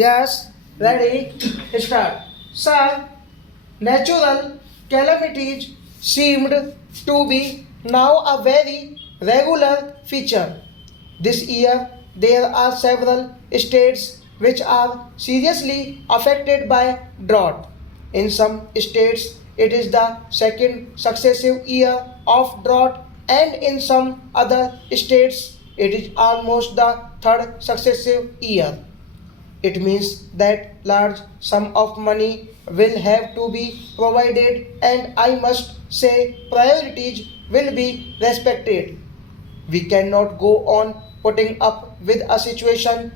Yes, ready, start. Sir, natural calamities seemed to be now a very regular feature. This year, there are several states which are seriously affected by drought. In some states, it is the second successive year of drought, and in some other states, it is almost the third successive year. It means that large sum of money will have to be provided, and I must say priorities will be respected. We cannot go on putting up with a situation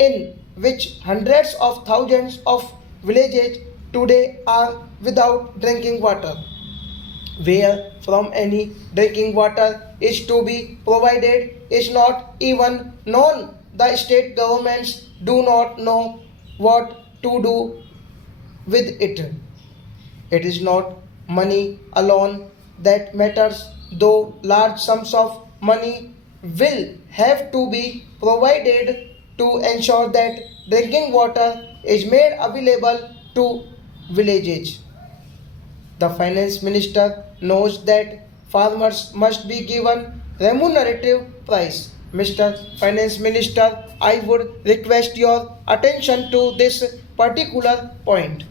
in which hundreds of thousands of villages today are without drinking water. Where from any drinking water is to be provided is not even known. The state governments do not know what to do with it. It is not money alone that matters, though large sums of money will have to be provided to ensure that drinking water is made available to villages. The finance minister knows that farmers must be given remunerative price. Mr. Finance Minister, I would request your attention to this particular point.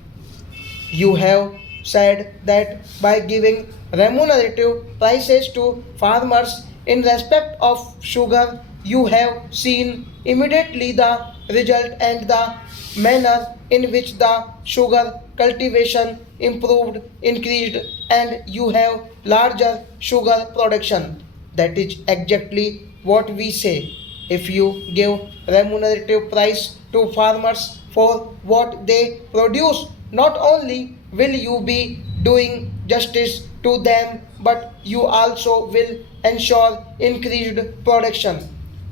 You have said that by giving remunerative prices to farmers in respect of sugar, you have seen immediately the result and the manner in which the sugar cultivation improved, increased, and you have larger sugar production. That is exactly what we say. If you give remunerative price to farmers for what they produce, not only will you be doing justice to them, but you also will ensure increased production.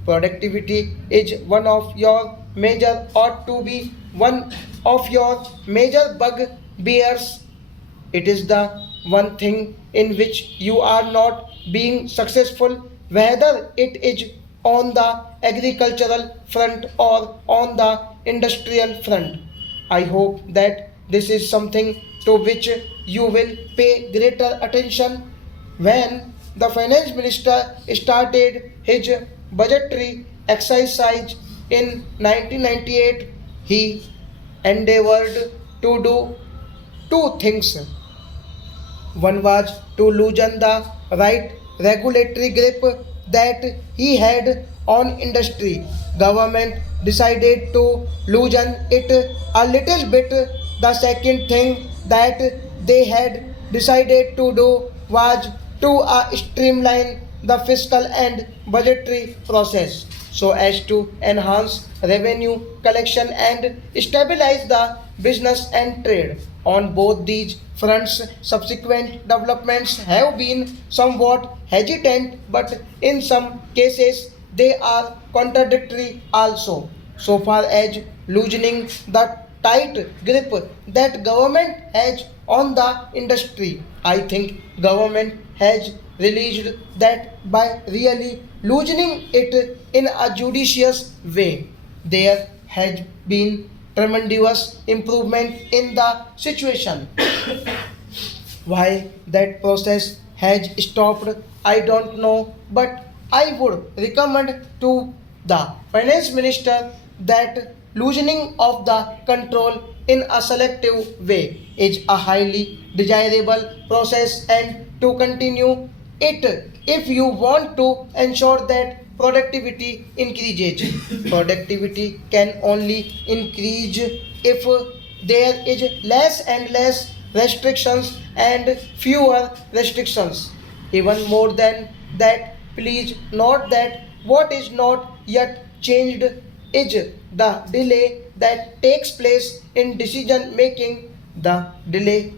Productivity is one of your major ought to be one of your major bugbears. It is the one thing in which you are not being successful, whether it is on the agricultural front or on the industrial front. I hope that this is something to which you will pay greater attention. When the finance minister started his budgetary exercise in 1998, he endeavored to do two things. One was to loosen the right regulatory grip that he had on industry. Government decided to loosen it a little bit. The second thing that they had decided to do was to streamline the fiscal and budgetary process so as to enhance revenue collection and stabilize the business and trade. On both these fronts, subsequent developments have been somewhat hesitant, but in some cases they are contradictory also. So far as loosening the tight grip that government has on the industry, I think government has released that by really loosening it in a judicious way. There has been tremendous improvement in the situation. Why that process has stopped, I don't know, but I would recommend to the finance minister that loosening of the control in a selective way is a highly desirable process and to continue it if you want to ensure that productivity increases. Productivity can only increase if there is less and less restrictions and fewer restrictions. Even more than that, please note that what is not yet changed is the delay that takes place in decision making. The delay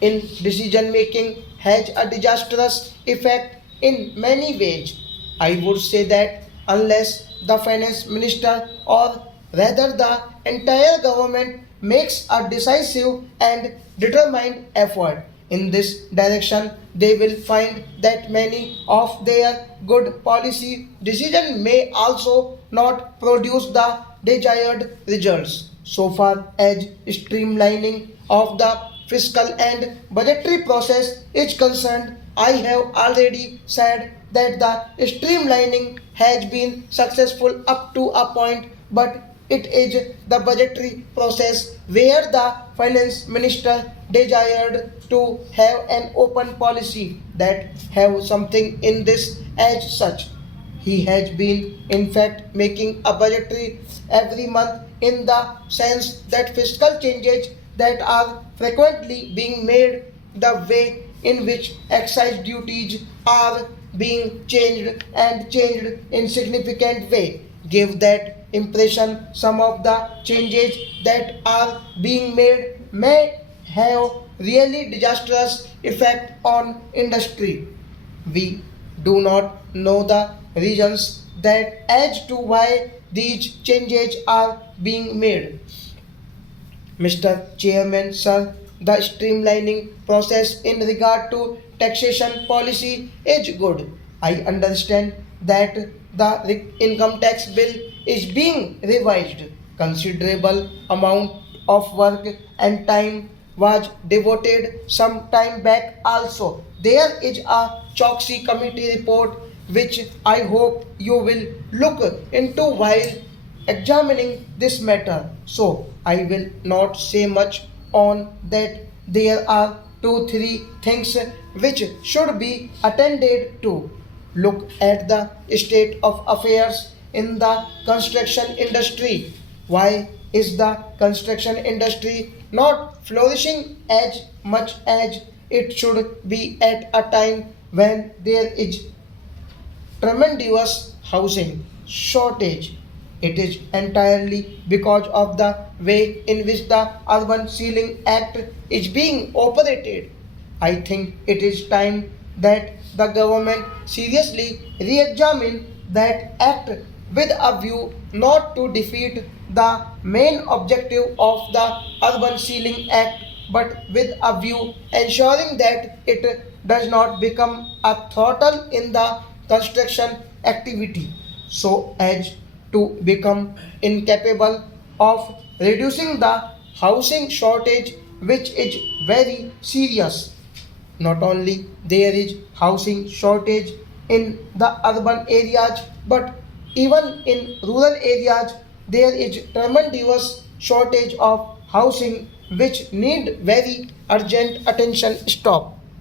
in decision making has a disastrous effect in many ways. I would say that unless the finance minister or rather the entire government makes a decisive and determined effort in this direction, they will find that many of their good policy decisions may also not produce the desired results. So far as streamlining of the fiscal and budgetary process is concerned, I have already said that the streamlining has been successful up to a point, but it is the budgetary process where the finance minister desired to have an open policy that have something in this as such. He has been, in fact, making a budgetary every month in the sense that fiscal changes that are frequently being made, the way in which excise duties are being changed and changed in significant way, give that impression. Some of the changes that are being made may have really disastrous effect on industry. We do not know the reasons that as to why these changes are being made. Mr. Chairman, sir, the streamlining process in regard to taxation policy is good. I understand that the income tax bill is being revised. Considerable amount of work and time was devoted some time back also. There is a Choksi committee report which I hope you will look into while examining this matter. So I will not say much on that. There are 2 3 things which should be attended to. Look at the state of affairs in the construction industry. Why is the construction industry not flourishing as much as it should be at a time when there is tremendous housing shortage? It is entirely because of the way in which the Urban Ceiling Act is being operated. I think it is time that the government seriously re-examine that act with a view not to defeat the main objective of the Urban Ceiling Act, but with a view ensuring that it does not become a throttle in the construction activity so as to become incapable of reducing the housing shortage, which is very serious. Not only there is housing shortage in the urban areas, but even in rural areas there is tremendous shortage of housing which need very urgent attention. Stop.